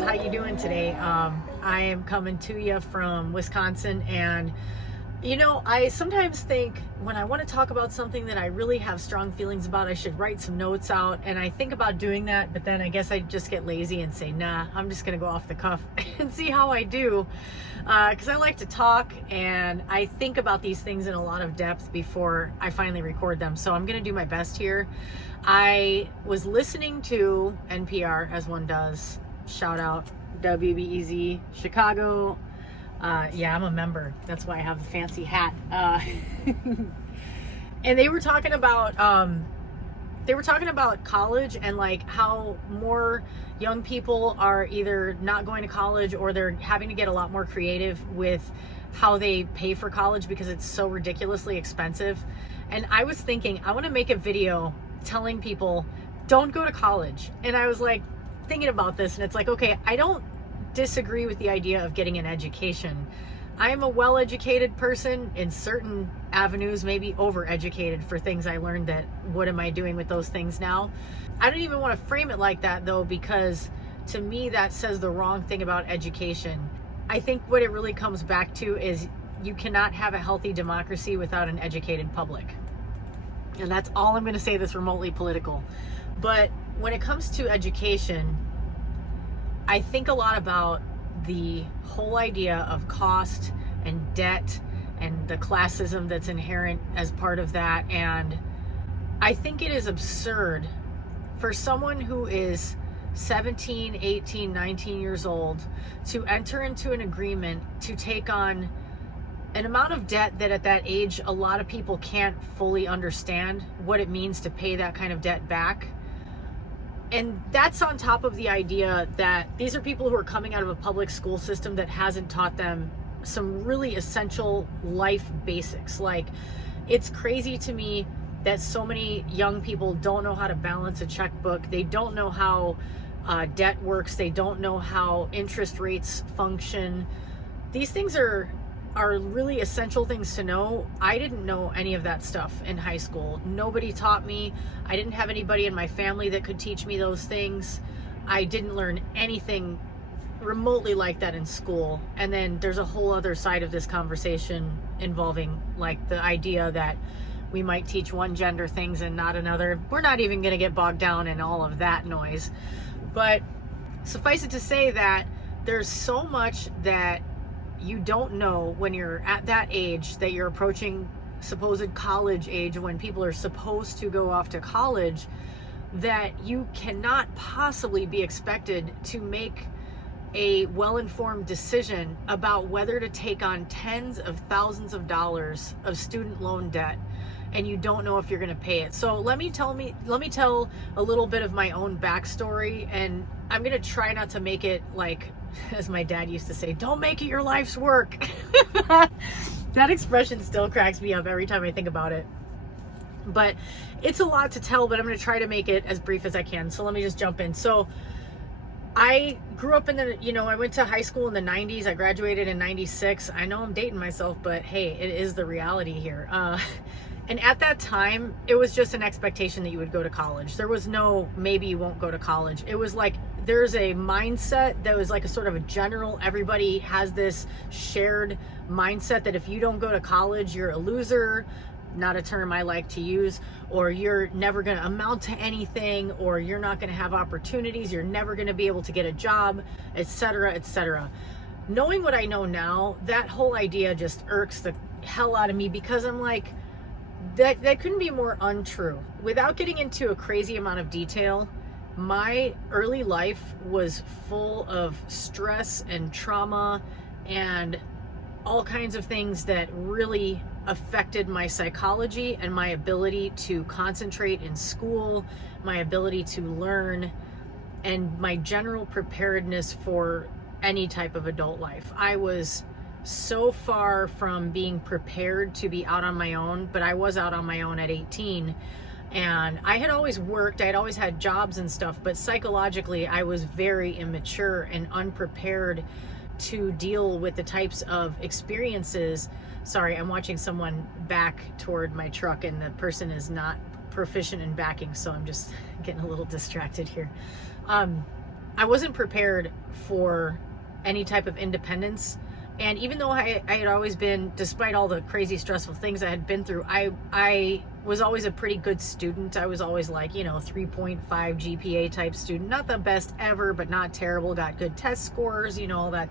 How you doing today? I am coming to you from Wisconsin, and I sometimes think when I want to talk about something that I really have strong feelings about, I should write some notes out, and I think about doing that, but then I guess I just get lazy and say, nah, I'm just gonna go off the cuff and see how I do, because I like to talk and I think about these things in a lot of depth before I finally record them. So I'm gonna do my best here. I was listening to NPR, as one does. Shout out WBEZ Chicago. Yeah, I'm a member. That's why I have the fancy hat. And they were talking about college, and like how more young people are either not going to college or they're having to get a lot more creative with how they pay for college because it's so ridiculously expensive. And I was thinking, I want to make a video telling people don't go to college. And I was like thinking about this, and it's like, okay, I don't disagree with the idea of getting an education. I am a well-educated person in certain avenues, maybe overeducated for things I learned that what am I doing with those things now? I don't even want to frame it like that though, because to me that says the wrong thing about education. I think what it really comes back to is you cannot have a healthy democracy without an educated public. And that's all I'm going to say that's remotely political. But when it comes to education, I think a lot about the whole idea of cost and debt and the classism that's inherent as part of that. And I think it is absurd for someone who is 17, 18, 19 years old to enter into an agreement to take on an amount of debt that at that age a lot of people can't fully understand what it means to pay that kind of debt back. And that's on top of the idea that these are people who are coming out of a public school system that hasn't taught them some really essential life basics. Like, it's crazy to me that so many young people don't know how to balance a checkbook. They don't know how debt works. They don't know how interest rates function. These things are really essential things to know. I didn't know any of that stuff in high school. Nobody taught me. I didn't have anybody in my family that could teach me those things. I didn't learn anything remotely like that in school. And then there's a whole other side of this conversation involving like the idea that we might teach one gender things and not another. We're not even going to get bogged down in all of that noise. But suffice it to say that there's so much that you don't know when you're at that age, that you're approaching supposed college age, when people are supposed to go off to college, that you cannot possibly be expected to make a well-informed decision about whether to take on tens of thousands of dollars of student loan debt, and you don't know if you're going to pay it. So let me tell a little bit of my own backstory, and I'm going to try not to make it like, as my dad used to say, don't make it your life's work. That expression still cracks me up every time I think about it. But it's a lot to tell, but I'm going to try to make it as brief as I can. So let me just jump in. So I grew up in I went to high school in the 90s. I graduated in 96. I know I'm dating myself, but hey, it is the reality here. And at that time, it was just an expectation that you would go to college. There was no, maybe you won't go to college. It was like, there's a mindset that was like a sort of a general, everybody has this shared mindset that if you don't go to college, you're a loser, not a term I like to use, or you're never going to amount to anything, or you're not going to have opportunities, you're never going to be able to get a job, etc., etc. Knowing what I know now, that whole idea just irks the hell out of me, because I'm like, that couldn't be more untrue. Without getting into a crazy amount of detail, my early life was full of stress and trauma and all kinds of things that really affected my psychology and my ability to concentrate in school, my ability to learn, and my general preparedness for any type of adult life. I was so far from being prepared to be out on my own, but I was out on my own at 18. And I had always worked, I had always had jobs and stuff, but psychologically I was very immature and unprepared to deal with the types of experiences. Sorry, I'm watching someone back toward my truck, and the person is not proficient in backing, so I'm just getting a little distracted here. I wasn't prepared for any type of independence. And even though I had always been, despite all the crazy stressful things I had been through, I was always a pretty good student. I was always like, 3.5 GPA type student. Not the best ever, but not terrible. Got good test scores, all that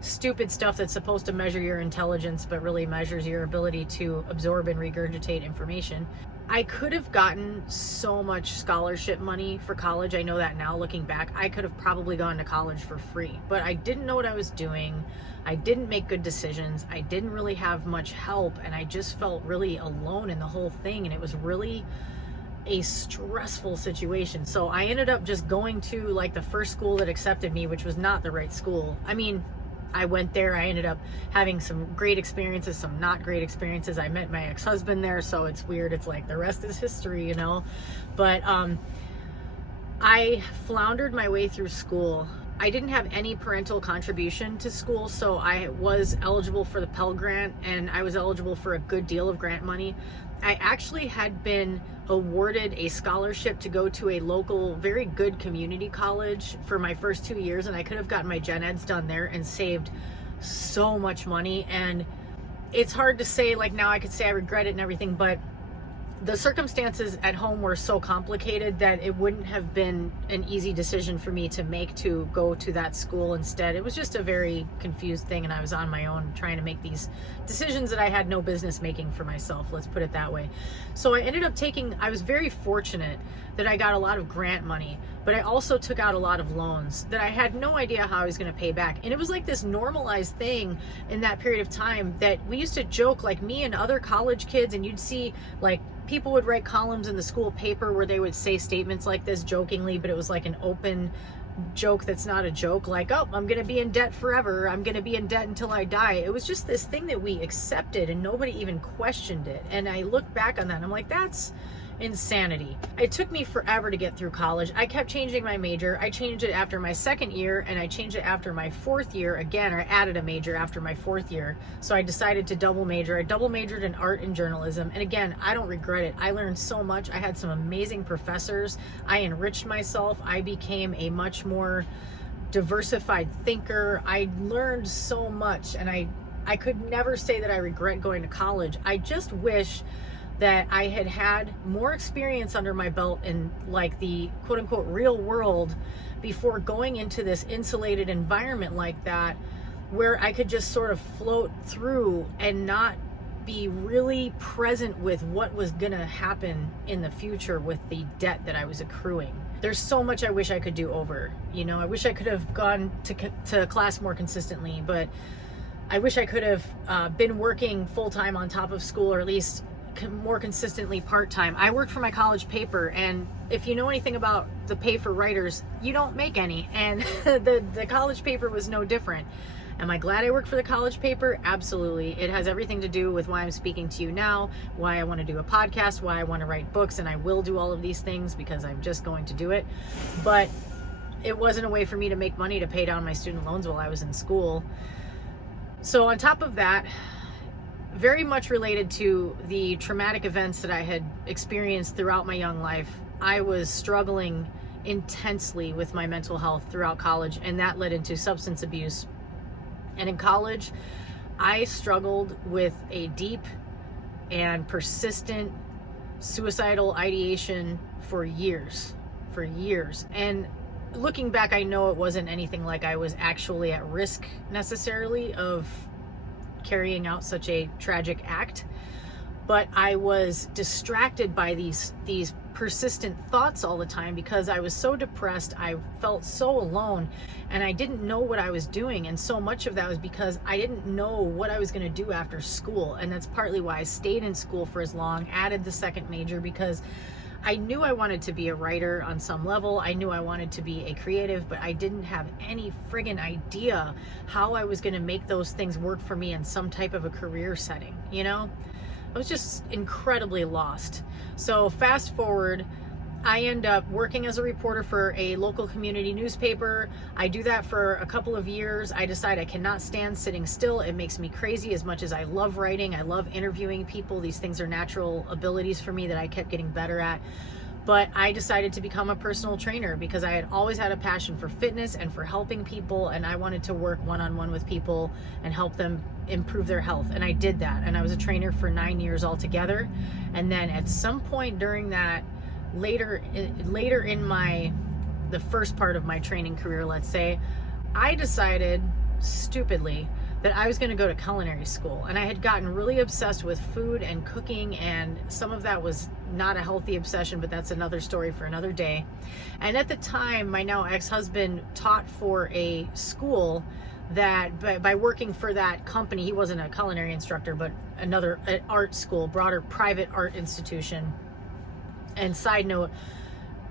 stupid stuff that's supposed to measure your intelligence, but really measures your ability to absorb and regurgitate information. I could have gotten so much scholarship money for college. I know that now looking back. I could have probably gone to college for free, but I didn't know what I was doing. I didn't make good decisions. I didn't really have much help, and I just felt really alone in the whole thing, and it was really a stressful situation. So I ended up just going to like the first school that accepted me, which was not the right school. I mean, I went there, I ended up having some great experiences, some not great experiences. I met my ex-husband there, so it's weird. It's like the rest is history, But I floundered my way through school. I didn't have any parental contribution to school, so I was eligible for the Pell Grant, and I was eligible for a good deal of grant money. I actually had been awarded a scholarship to go to a local, very good community college for my first 2 years, and I could have gotten my gen eds done there and saved so much money. And it's hard to say, like now I could say I regret it and everything, but the circumstances at home were so complicated that it wouldn't have been an easy decision for me to make to go to that school instead. It was just a very confused thing, and I was on my own trying to make these decisions that I had no business making for myself, let's put it that way. So I ended up I was very fortunate that I got a lot of grant money, but I also took out a lot of loans that I had no idea how I was going to pay back. And it was like this normalized thing in that period of time that we used to joke, like me and other college kids, and you'd see like people would write columns in the school paper where they would say statements like this jokingly, but it was like an open joke that's not a joke, like, oh, I'm gonna be in debt forever, I'm gonna be in debt until I die. It was just this thing that we accepted and nobody even questioned it. And I look back on that and I'm like, that's insanity. It took me forever to get through college. I kept changing my major. I changed it after my second year, and I changed it after my fourth year again, or added a major after my fourth year. So I decided to double major. I double majored in art and journalism. And again, I don't regret it. I learned so much. I had some amazing professors. I enriched myself. I became a much more diversified thinker. I learned so much, and I could never say that I regret going to college. I just wish that I had had more experience under my belt in like the quote unquote real world before going into this insulated environment like that, where I could just sort of float through and not be really present with what was gonna happen in the future with the debt that I was accruing. There's so much I wish I could do over. I wish I could have gone to class more consistently, but I wish I could have been working full-time on top of school, or at least more consistently part-time. I worked for my college paper, and if you know anything about the pay for writers, you don't make any, and the college paper was no different. Am I glad I worked for the college paper? Absolutely. It has everything to do with why I'm speaking to you now, why I want to do a podcast, why I want to write books, and I will do all of these things because I'm just going to do it. But it wasn't a way for me to make money to pay down my student loans while I was in school. So on top of that, very much related to the traumatic events that I had experienced throughout my young life, I was struggling intensely with my mental health throughout college, and that led into substance abuse. And in college, I struggled with a deep and persistent suicidal ideation for years. And looking back, I know it wasn't anything like I was actually at risk necessarily of carrying out such a tragic act, but I was distracted by these persistent thoughts all the time because I was so depressed. I felt so alone, and I didn't know what I was doing, and so much of that was because I didn't know what I was going to do after school. And that's partly why I stayed in school for as long, added the second major, because I knew I wanted to be a writer on some level. I knew I wanted to be a creative, but I didn't have any friggin' idea how I was going to make those things work for me in some type of a career setting, I was just incredibly lost. So fast forward, I end up working as a reporter for a local community newspaper. I do that for a couple of years. I decide I cannot stand sitting still. It makes me crazy. As much as I love writing, I love interviewing people. These things are natural abilities for me that I kept getting better at. But I decided to become a personal trainer because I had always had a passion for fitness and for helping people, and I wanted to work one-on-one with people and help them improve their health. And I did that, and I was a trainer for 9 years altogether. And then at some point during that, later in the first part of my training career, let's say, I decided stupidly that I was going to go to culinary school. And I had gotten really obsessed with food and cooking, and some of that was not a healthy obsession, but that's another story for another day. And at the time, my now ex-husband taught for a school that by working for that company, he wasn't a culinary instructor, but an art school, broader private art institution. And side note,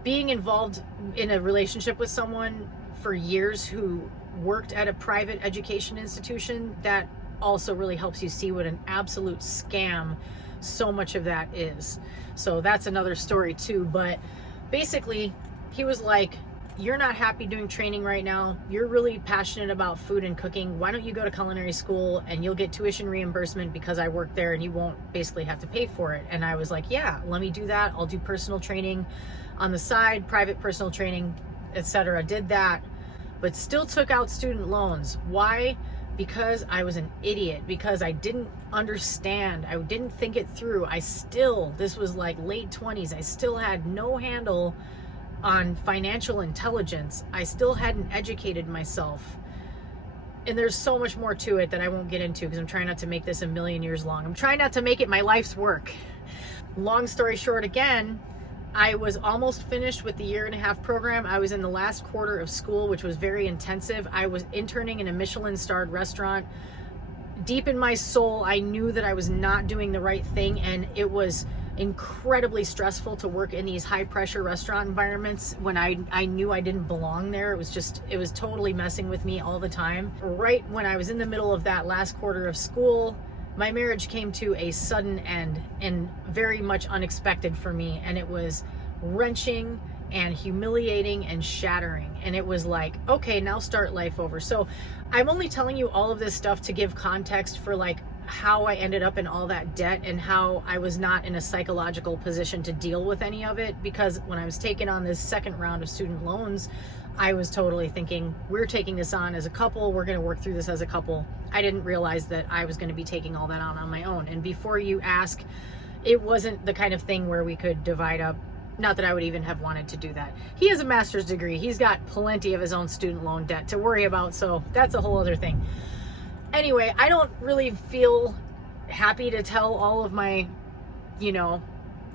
being involved in a relationship with someone for years who worked at a private education institution, that also really helps you see what an absolute scam so much of that is. So that's another story too. But basically, he was like, you're not happy doing training right now. You're really passionate about food and cooking. Why don't you go to culinary school and you'll get tuition reimbursement because I work there, and you won't basically have to pay for it. And I was like, yeah, let me do that. I'll do personal training on the side, private personal training, etc. Did that, but still took out student loans. Why? Because I was an idiot, because I didn't understand. I didn't think it through. This was like late 20s. I still had no handle on financial intelligence. I still hadn't educated myself. And there's so much more to it that I won't get into because I'm trying not to make this a million years long. I'm trying not to make it my life's work. Long story short, again, I was almost finished with the 1.5-year program. I was in the last quarter of school, which was very intensive. I was interning in a Michelin-starred restaurant. Deep in my soul, I knew that I was not doing the right thing, and it was incredibly stressful to work in these high-pressure restaurant environments when I knew I didn't belong there. It was totally messing with me all the time. Right when I was in the middle of that last quarter of school, my marriage came to a sudden end, and very much unexpected for me, and it was wrenching and humiliating and shattering. And it was like, okay, now start life over. So I'm only telling you all of this stuff to give context for like how I ended up in all that debt and how I was not in a psychological position to deal with any of it, because when I was taking on this second round of student loans, I was totally thinking, we're taking this on as a couple, we're going to work through this as a couple. I didn't realize that I was going to be taking all that on my own. And before you ask, it wasn't the kind of thing where we could divide up. Not that I would even have wanted to do that. He has a master's degree. He's got plenty of his own student loan debt to worry about, so that's a whole other thing. Anyway, I don't really feel happy to tell all of my,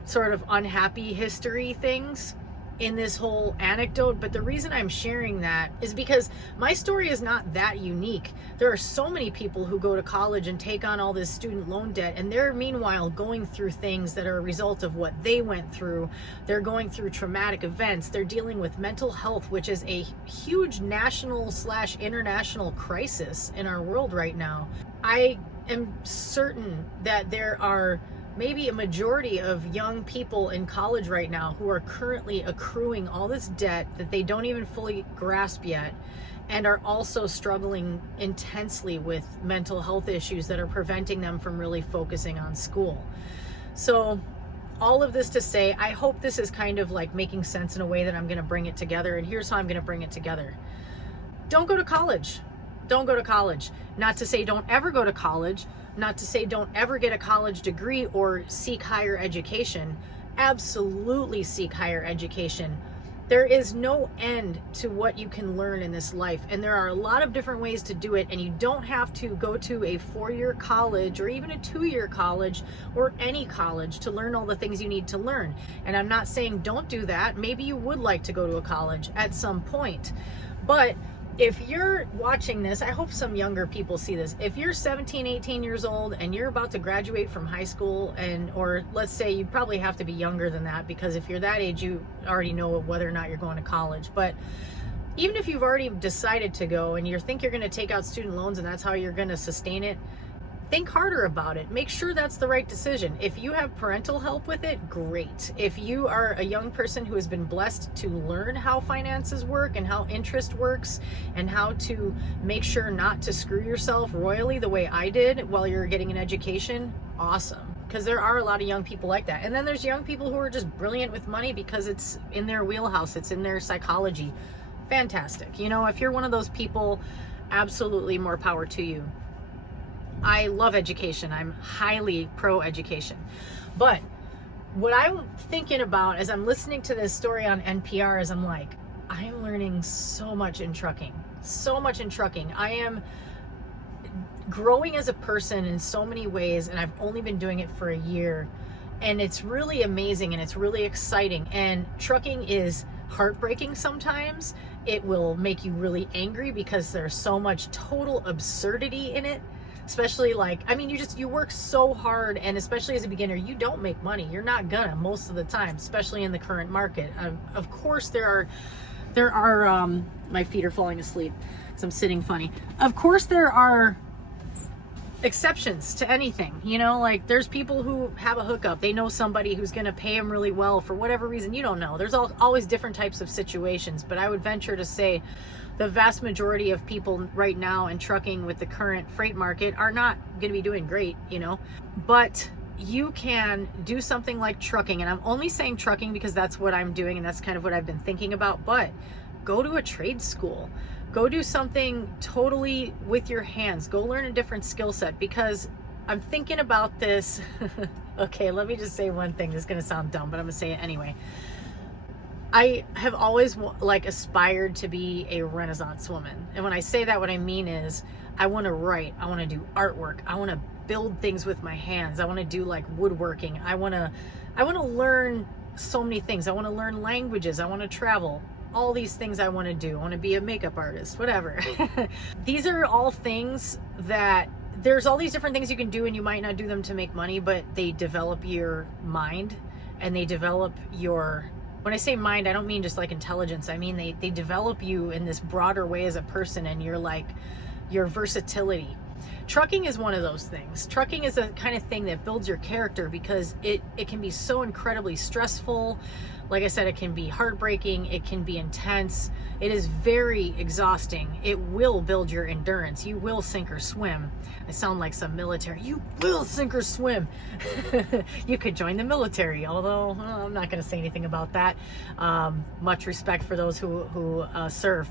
sort of unhappy history things in this whole anecdote, but the reason I'm sharing that is because my story is not that unique. There are so many people who go to college and take on all this student loan debt, and they're meanwhile going through things that are a result of what they went through. They're going through traumatic events. They're dealing with mental health, which is a huge national/international crisis in our world right now. I am certain that there are maybe a majority of young people in college right now who are currently accruing all this debt that they don't even fully grasp yet, and are also struggling intensely with mental health issues that are preventing them from really focusing on school. So all of this to say, I hope this is kind of like making sense in a way that I'm going to bring it together, and here's how I'm going to bring it together. Don't go to college. Don't go to college. Not to say don't ever go to college. Not to say don't ever get a college degree or seek higher education. Absolutely seek higher education. There is no end to what you can learn in this life, and there are a lot of different ways to do it, and you don't have to go to a 4-year college or even a 2-year college or any college to learn all the things you need to learn. And I'm not saying don't do that. Maybe you would like to go to a college at some point, but if you're watching this, I hope some younger people see this. If you're 17, 18 years old and you're about to graduate from high school, or let's say you probably have to be younger than that, because if you're that age, you already know whether or not you're going to college. But even if you've already decided to go and you think you're going to take out student loans and that's how you're going to sustain it, think harder about it. Make sure that's the right decision. If you have parental help with it, great. If you are a young person who has been blessed to learn how finances work and how interest works and how to make sure not to screw yourself royally the way I did while you're getting an education, awesome. because there are a lot of young people like that. And then there's young people who are just brilliant with money because it's in their wheelhouse, it's in their psychology. Fantastic. You know, if you're one of those people, absolutely more power to you. I love education. I'm highly pro education. But what I'm thinking about as I'm listening to this story on NPR is I'm like, I'm learning so much in trucking. So much in trucking. I am growing as a person in so many ways, and I've only been doing it for a year. And it's really amazing and it's really exciting. And trucking is heartbreaking sometimes. It will make you really angry because there's so much total absurdity in it. Especially like, I mean, you work so hard, and especially as a beginner, you don't make money. You're not gonna most of the time, especially in the current market. Of course, there are, my feet are falling asleep because I'm sitting funny. Of course, there are exceptions to anything, you know, like there's people who have a hookup. They know somebody who's gonna pay them really well for whatever reason. You don't know. There's always different types of situations, but I would venture to say the vast majority of people right now in trucking with the current freight market are not going to be doing great, you know, but you can do something like trucking. And I'm only saying trucking because that's what I'm doing and that's kind of what I've been thinking about. But go to a trade school, go do something totally with your hands, go learn a different skill set, because I'm thinking about this. Okay, let me just say one thing. This is going to sound dumb, but I'm going to say it anyway. I have always like aspired to be a Renaissance woman. And when I say that, what I mean is I want to write, I want to do artwork, I want to build things with my hands, I want to do like woodworking, I want to learn so many things. I want to learn languages, I want to travel. All these things I want to do. I want to be a makeup artist, whatever. These are all things that there's all these different things you can do, and you might not do them to make money, but they develop your mind and they develop your, when I say mind, I don't mean just like intelligence. I mean, they develop you in this broader way as a person, and your versatility. Trucking is one of those things. Trucking is the kind of thing that builds your character because it can be so incredibly stressful. Like I said, it can be heartbreaking. It can be intense. It is very exhausting. It will build your endurance. You will sink or swim. I sound like some military. You will sink or swim. You could join the military, although I'm not going to say anything about that. Much respect for those who serve.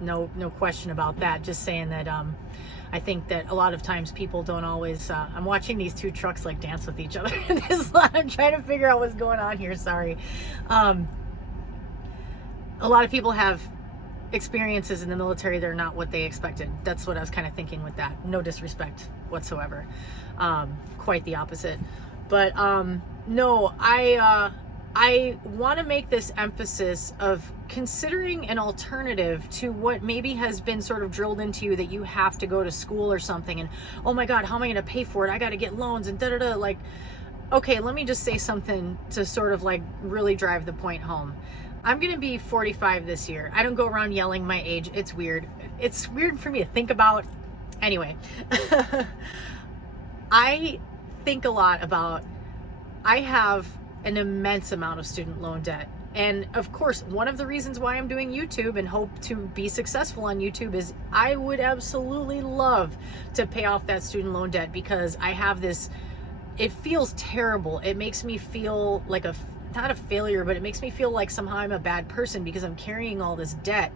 No question about that. Just saying that I think that a lot of times people don't always, I'm watching these two trucks like dance with each other in this lot. I'm trying to figure out what's going on here. Sorry. A lot of people have experiences in the military that are not what they expected. That's what I was kind of thinking with that. No disrespect whatsoever. Quite the opposite. But no, I want to make this emphasis of considering an alternative to what maybe has been sort of drilled into you, that you have to go to school or something, and oh my God, how am I going to pay for it? I got to get loans and da-da-da. Like, okay, let me just say something to sort of like really drive the point home. I'm going to be 45 this year. I don't go around yelling my age. It's weird. It's weird for me to think about. Anyway, I think a lot about, I have an immense amount of student loan debt. And of course, one of the reasons why I'm doing YouTube and hope to be successful on YouTube is I would absolutely love to pay off that student loan debt, because I have this, it feels terrible. It makes me feel like not a failure, but it makes me feel like somehow I'm a bad person because I'm carrying all this debt.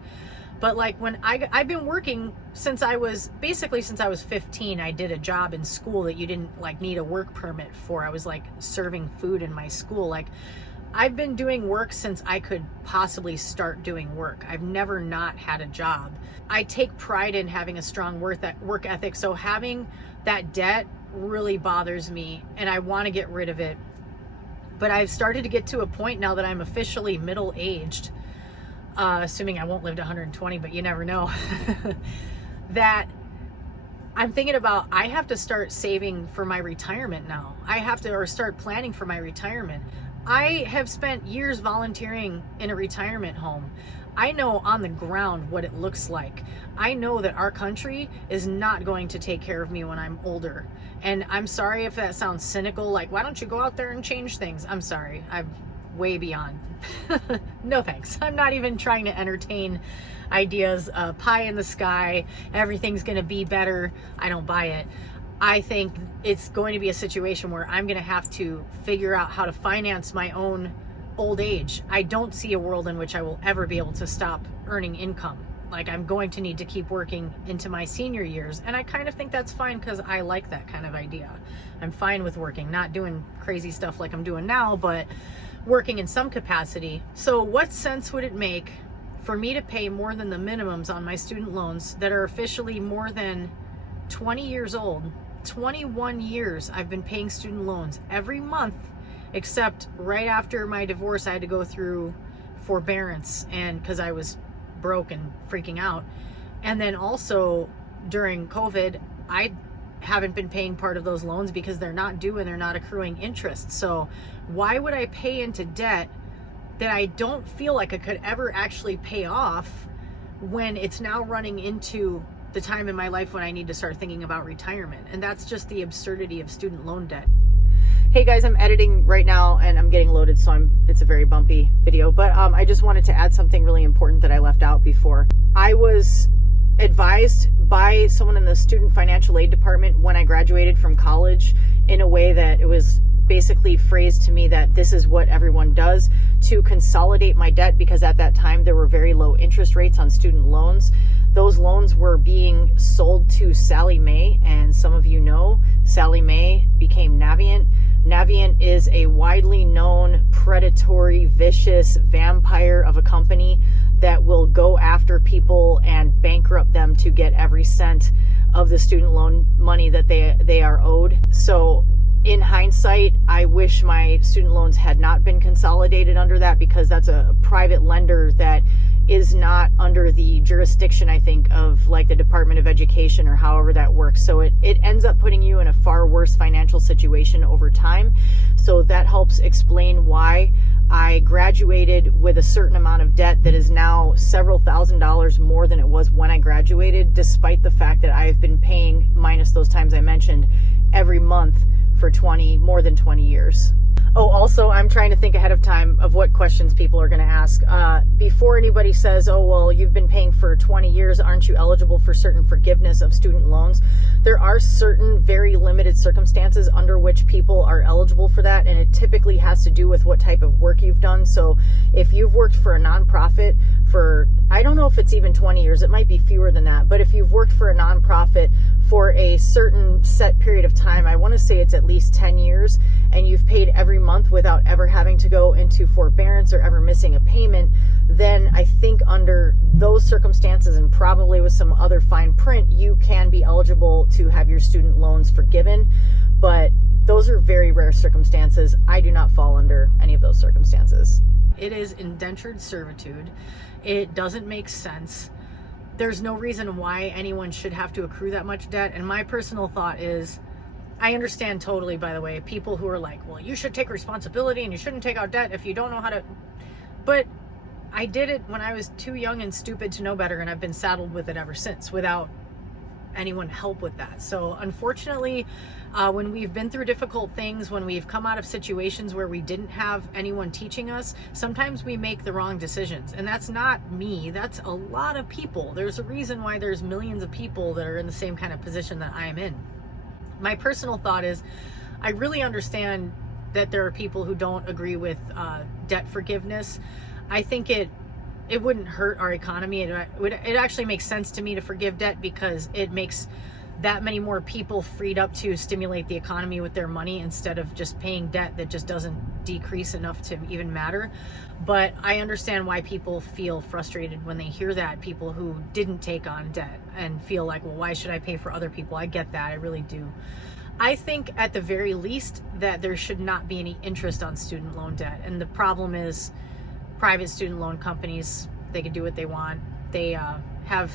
But like when I've been working since I was 15. I did a job in school that you didn't like need a work permit for. I was like serving food in my school. Like, I've been doing work since I could possibly start doing work. I've never not had a job. I take pride in having a strong work ethic. So having that debt really bothers me, and I want to get rid of it. But I've started to get to a point now that I'm officially middle-aged, assuming I won't live to 120, but you never know, that I'm thinking about, I have to start saving for my retirement now. Or start planning for my retirement. I have spent years volunteering in a retirement home. I know on the ground what it looks like. I know that our country is not going to take care of me when I'm older. And I'm sorry if that sounds cynical, like, why don't you go out there and change things? I'm sorry. I'm way beyond. No thanks. I'm not even trying to entertain ideas, pie in the sky, everything's going to be better. I don't buy it. I think it's going to be a situation where I'm going to have to figure out how to finance my own old age. I don't see a world in which I will ever be able to stop earning income. Like, I'm going to need to keep working into my senior years. And I kind of think that's fine because I like that kind of idea. I'm fine with working, not doing crazy stuff like I'm doing now, but working in some capacity. So what sense would it make for me to pay more than the minimums on my student loans that are officially more than 20 years old? 21 years I've been paying student loans every month, except right after my divorce I had to go through forbearance, and because I was broke and freaking out. And then also during COVID, I haven't been paying part of those loans because they're not due and they're not accruing interest. So why would I pay into debt that I don't feel like I could ever actually pay off when it's now running into the time in my life when I need to start thinking about retirement? And that's just the absurdity of student loan debt. Hey guys, I'm editing right now and I'm getting loaded, so it's a very bumpy video, but I just wanted to add something really important that I left out before. I was advised by someone in the student financial aid department when I graduated from college in a way that it was basically phrased to me that this is what everyone does to consolidate my debt, because at that time there were very low interest rates on student loans. Those loans were being sold to Sallie Mae, and some of you know Sallie Mae became Navient. Navient is a widely known predatory, vicious vampire of a company that will go after people and bankrupt them to get every cent of the student loan money that they are owed. So in hindsight, I wish my student loans had not been consolidated under that, because that's a private lender that is not under the jurisdiction, I think, of like the Department of Education or however that works. So it ends up putting you in a far worse financial situation over time. So that helps explain why I graduated with a certain amount of debt that is now several $1,000s more than it was when I graduated, despite the fact that I've been paying, minus those times I mentioned, every month for more than 20 years. Oh, also, I'm trying to think ahead of time of what questions people are going to ask. Before anybody says, oh, well, you've been paying for 20 years, aren't you eligible for certain forgiveness of student loans? There are certain very limited circumstances under which people are eligible for that, and it typically has to do with what type of work you've done. So if you've worked for a nonprofit for, I don't know if it's even 20 years, it might be fewer than that, but if you've worked for a nonprofit for a certain set period of time, I want to say it's at least 10 years, and you've paid every month without ever having to go into forbearance or ever missing a payment, then I think under those circumstances, and probably with some other fine print, you can be eligible to have your student loans forgiven. But those are very rare circumstances. I do not fall under any of those circumstances. It is indentured servitude. It doesn't make sense. There's no reason why anyone should have to accrue that much debt. And my personal thought is, I understand totally, by the way, people who are like, well, you should take responsibility and you shouldn't take out debt if you don't know how to. But I did it when I was too young and stupid to know better, and I've been saddled with it ever since without anyone help with that. So unfortunately, when we've been through difficult things, when we've come out of situations where we didn't have anyone teaching us, sometimes we make the wrong decisions. And that's not me, that's a lot of people. There's a reason why there's millions of people that are in the same kind of position that I am in. My personal thought is, I really understand that there are people who don't agree with debt forgiveness. I think it wouldn't hurt our economy. It actually makes sense to me to forgive debt, because it makes that many more people freed up to stimulate the economy with their money, instead of just paying debt that just doesn't decrease enough to even matter. But I understand why people feel frustrated when they hear that, people who didn't take on debt and feel like, well, why should I pay for other people? I get that, I really do. I think at the very least that there should not be any interest on student loan debt. And the problem is, private student loan companies, they can do what they want. They have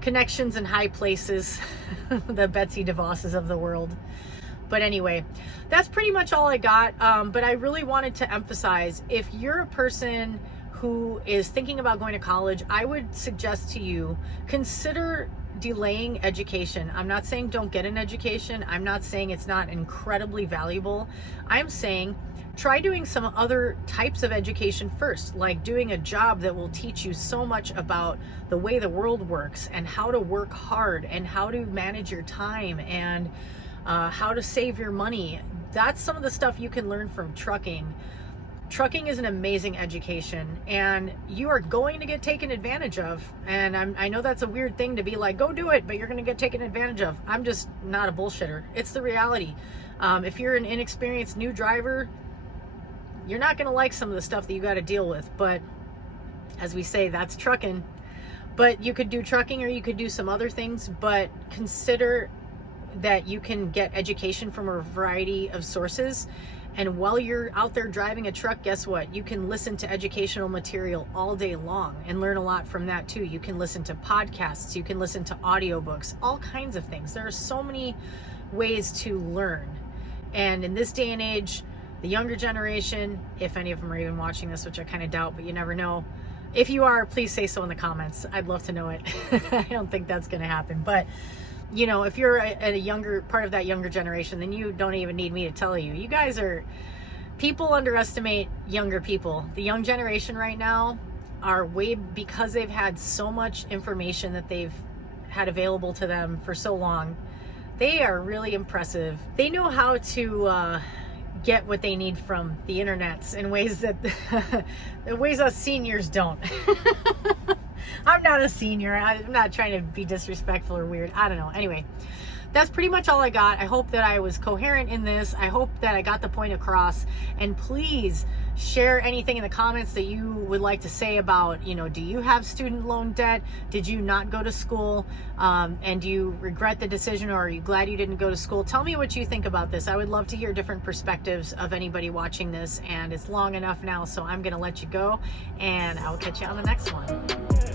connections in high places, the Betsy DeVosses of the world. But anyway, that's pretty much all I got. But I really wanted to emphasize, if you're a person who is thinking about going to college, I would suggest to you, consider delaying education. I'm not saying don't get an education. I'm not saying it's not incredibly valuable. I'm saying try doing some other types of education first, like doing a job that will teach you so much about the way the world works and how to work hard and how to manage your time and how to save your money. That's some of the stuff you can learn from trucking. Trucking is an amazing education, and you are going to get taken advantage of. And I know that's a weird thing to be like, go do it, but you're going to get taken advantage of. I'm just not a bullshitter. It's the reality. If you're an inexperienced new driver, you're not going to like some of the stuff that you got to deal with. But as we say, that's trucking. But you could do trucking or you could do some other things, but consider that you can get education from a variety of sources. And while you're out there driving a truck, guess what? You can listen to educational material all day long and learn a lot from that too. You can listen to podcasts, you can listen to audiobooks, all kinds of things. There are so many ways to learn. And in this day and age, the younger generation, if any of them are even watching this, which I kind of doubt, but you never know. If you are, please say so in the comments. I'd love to know it. I don't think that's going to happen. But you know, if you're a younger part of that younger generation, then you don't even need me to tell you. You guys are, people underestimate younger people. The young generation right now are because they've had so much information that they've had available to them for so long. They are really impressive. They know how to get what they need from the internets in ways that the ways us seniors don't. I'm not a senior. I'm not trying to be disrespectful or weird. I don't know. Anyway, that's pretty much all I got. I hope that I was coherent in this. I hope that I got the point across. And please share anything in the comments that you would like to say about, you know, do you have student loan debt? Did you not go to school? And do you regret the decision, or are you glad you didn't go to school? Tell me what you think about this. I would love to hear different perspectives of anybody watching this. And it's long enough now, so I'm going to let you go, and I'll catch you on the next one.